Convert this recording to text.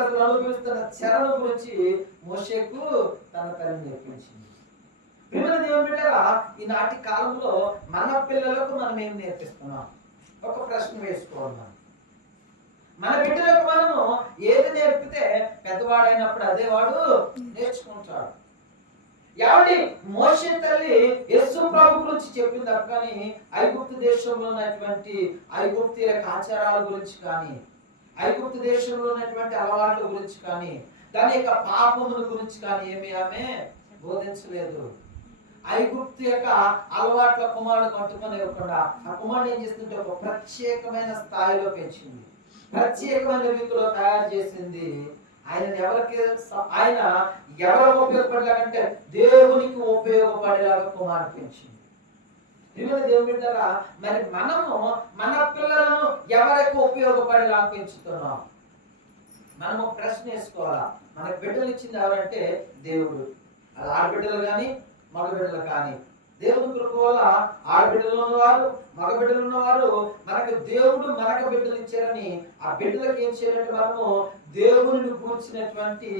ప్రజలు అనుభవిస్తున్న చెరల గురించి మోషేకు తన తల్లి నేర్పించింది. ప్రియమైన దేవుని బిడ్డలారా, ఈనాటి కాలంలో మన పిల్లలకు మనం ఏం నేర్పిస్తున్నాం? ఒక ప్రశ్న వేసుకోవాలి. మన బిడ్డలకు మనము ఏది నేర్పితే పెద్దవాడైనప్పుడు అదే వాడు నేర్చుకుంటాడు. ఎవడి మోషే తల్లి యేసు ప్రభు గురించి చెప్పింది కానీ ఐగుప్తు దేశంలో ఉన్నటువంటి ఐగుప్తీయుల ఆచారాల గురించి కానీ, ఐగుప్తు దేశంలో ఉన్నటువంటి అలవాట్ల గురించి కానీ, దాని యొక్క పాపముల గురించి కానీ ఏమి ఆమె బోధించలేదు. ఐగుప్తు యొక్క అలవాట్ల కుమారుడు కట్టుకొని ఇవ్వకుండా ఆ కుమారుడు ఏం చేస్తుంటే ఒక ప్రత్యేకమైన స్థాయిలో పెంచింది, ప్రత్యేకమైన రీతిలో తయారు చేసింది. ఆయన ఎవరికి ఉపయోగపడేలాగంటే దేవునికి ఉపయోగపడేలాగా కుమారుడు పెంచింది. దేవుని బిడ్డలారా, మరి మనము మన పిల్లలను ఎవరికి ఉపయోగపడేలాగా పెంచుతున్నాం? మనము ప్రశ్న వేసుకోవాలా. మనకు బిడ్డలు ఇచ్చింది ఎవరంటే దేవుడు. అది ఆడబిడ్డలు కానీ మగబిడ్డలు కానీ. దేవుని కృప వల్ల ఆడబిడ్డలు ఉన్నవారు మగబిడ్డలు ఉన్నవారు మనకు దేవుడు బిడ్డలు ఇచ్చారని ఆ బిడ్డలకు ఏం చేయాలంటే మనము దేవుని కూర్చున్నటువంటి